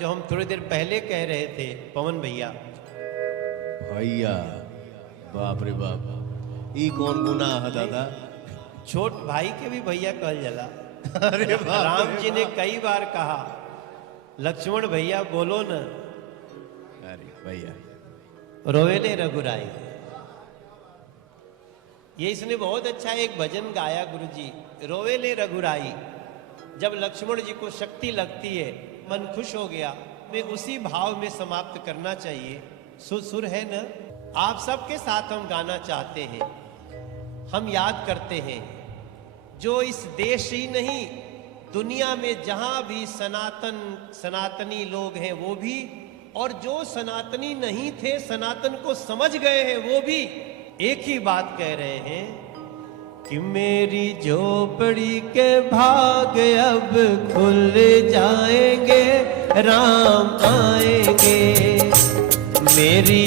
जो हम थोड़ी देर पहले कह रहे थे पवन भैया। भैया बाप रे बाप, ई कौन गुनाह है दादा? छोट भाई के भी भैया कहल जाला। अरे बाप राम रे जी ने बाप। कई बार कहा लक्ष्मण भैया बोलो न, अरे भैया रोवेले रघुराई। ये इसने बहुत अच्छा एक भजन गाया गुरुजी, रोवेले रघुराई। जब लक्ष्मण जी को शक्ति लगती है, मन खुश हो गया, मैं उसी भाव में समाप्त करना चाहिए। सुर है न, आप सबके साथ हम गाना चाहते हैं। हम याद करते हैं जो इस देश ही नहीं दुनिया में जहां भी सनातनी लोग हैं वो भी, और जो सनातनी नहीं थे सनातन को समझ गए हैं वो भी एक ही बात कह रहे हैं कि मेरी झोपड़ी के भाग अब खुल जाएंगे, राम आएंगे। मेरी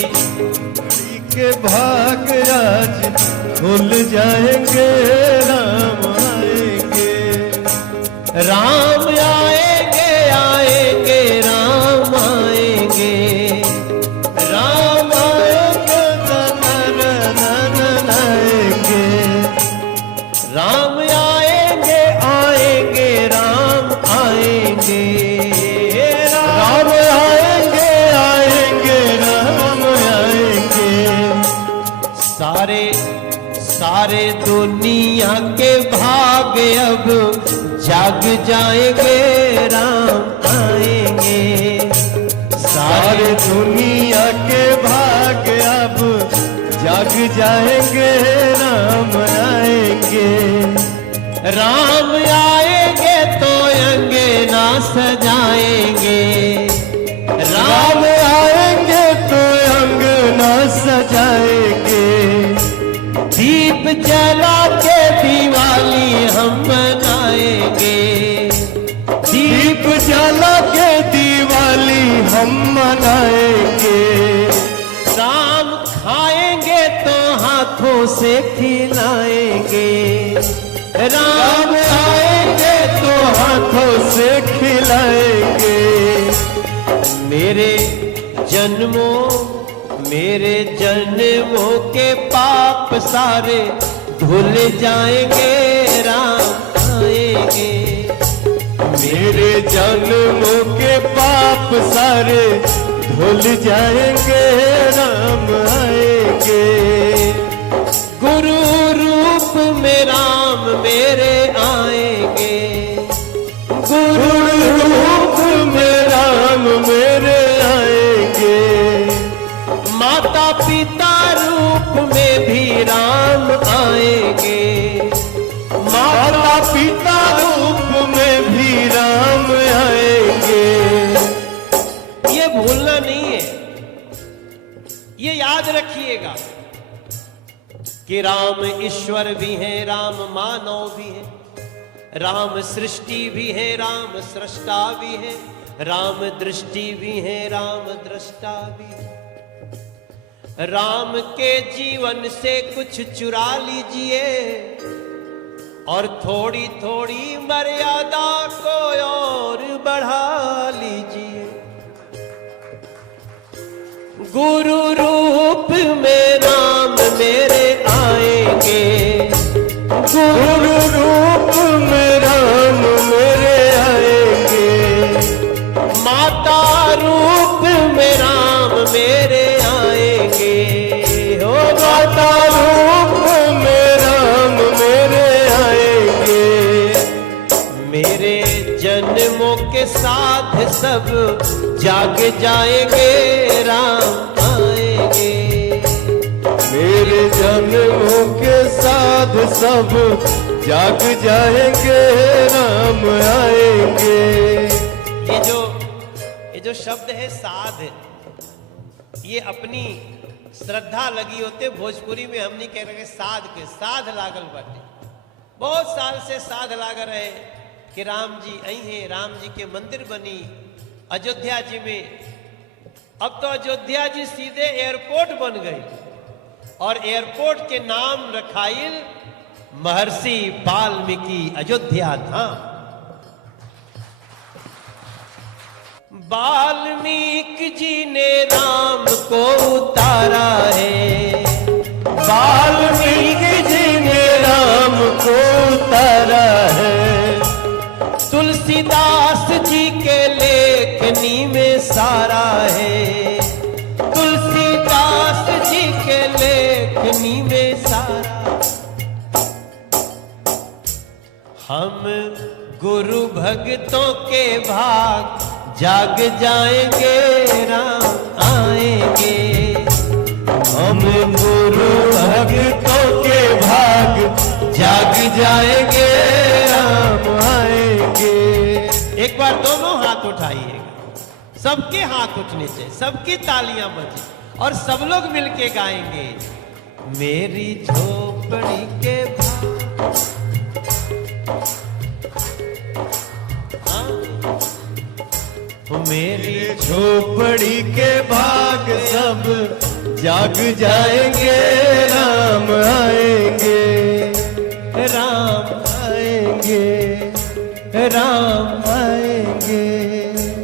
के भाग आज खुल जाएंगे, राम आएंगे। राम आएंगे आएंगे राम आएंगे, राम आएंगे आएंगे। राम आएंगे आएंगे राम आएंगे, राम आएंगे आएंगे राम आएंगे। सारे सारे दुनिया के भाग अब जाग जाएंगे, राम आएंगे। सारे दुनिया के भाग अब जाग जाएंगे, राम आएंगे। राम आएंगे तो अंगना सजाएंगे, राम आएंगे तो अंगना सजाएंगे। दीप जला के दिवाली हम मनाएंगे, दीप जला के दिवाली हम मनाएंगे। राम खाएंगे तो हाथों से खिलाएंगे, राम आएंगे तो हाथों से खिलाएंगे। मेरे जन्मों के पाप सारे धुल जाएंगे, राम आएंगे। मेरे जन्मों के पाप सारे धुल जाएंगे, राम आएंगे। गुरु रूप में राम मेरे आएंगे, गुरु रूप में राम मेरे आएंगे। माता पिता रूप में भी राम आएंगे, माता पिता रूप में भी राम आएंगे। ये भूलना नहीं है, ये याद रखिएगा कि राम ईश्वर भी है, राम मानव भी है, राम सृष्टि भी है, राम सृष्टा भी है, राम दृष्टि भी है, राम दृष्टा भी है। राम के जीवन से कुछ चुरा लीजिए और थोड़ी थोड़ी मर्यादा को और बढ़ा लीजिए। गुरु रूप में राम मेरे आएंगे, गुरु रूप में राम मेरे आएंगे। माता रूप में राम मेरे आएंगे, हो माता रूप में राम मेरे आएंगे। मेरे जन्मों के साथ सब जाग जाएंगे, राम आएंगे। मेरे जन्मों के साथ सब जाग जाएंगे, राम आएंगे। ये जो शब्द है साध, ये अपनी श्रद्धा लगी होते भोजपुरी में हम नहीं कह रहे साध के, साध लागल बाटे। बहुत साल से साध लाग रहे कि राम जी आई हैं, राम जी के मंदिर बनी अयोध्या जी में। अब तो अयोध्या जी सीधे एयरपोर्ट बन गई और एयरपोर्ट के नाम रखाइल महर्षि वाल्मीकि अयोध्या धाम। वाल्मीकि जी ने राम को उतारा है, वाल्मीकि जी ने राम को उतारा है, तुलसीदास जी के लेखनी में सारा है, तुलसीदास जी के लेखनी में सारा। हम गुरु भक्तों के भाग जाग जाएंगे, राम आएंगे। हम गुरु भक्तों के भाग जाग जाएंगे, राम आएंगे। एक बार दोनों हाथ उठाइएगा, सबके हाथ उठने चाहिए, सबकी तालियां बजे और सब लोग मिलके गाएंगे। मेरी झोपड़ी के भाग, मेरी झोपड़ी के भाग सब जाग जाएंगे, राम आएंगे, राम आएंगे, राम आएंगे।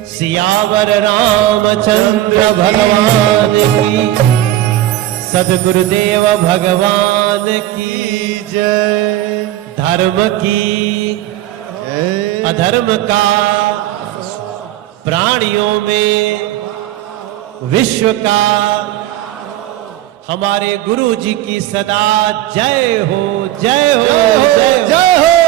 सियावर रामचंद्र भगवान की, सदगुरुदेव भगवान की जय। धर्म की जय। अधर्म का प्राणियों में विश्व का हमारे गुरु जी की सदा जय हो, जय हो, जय हो। जय हो।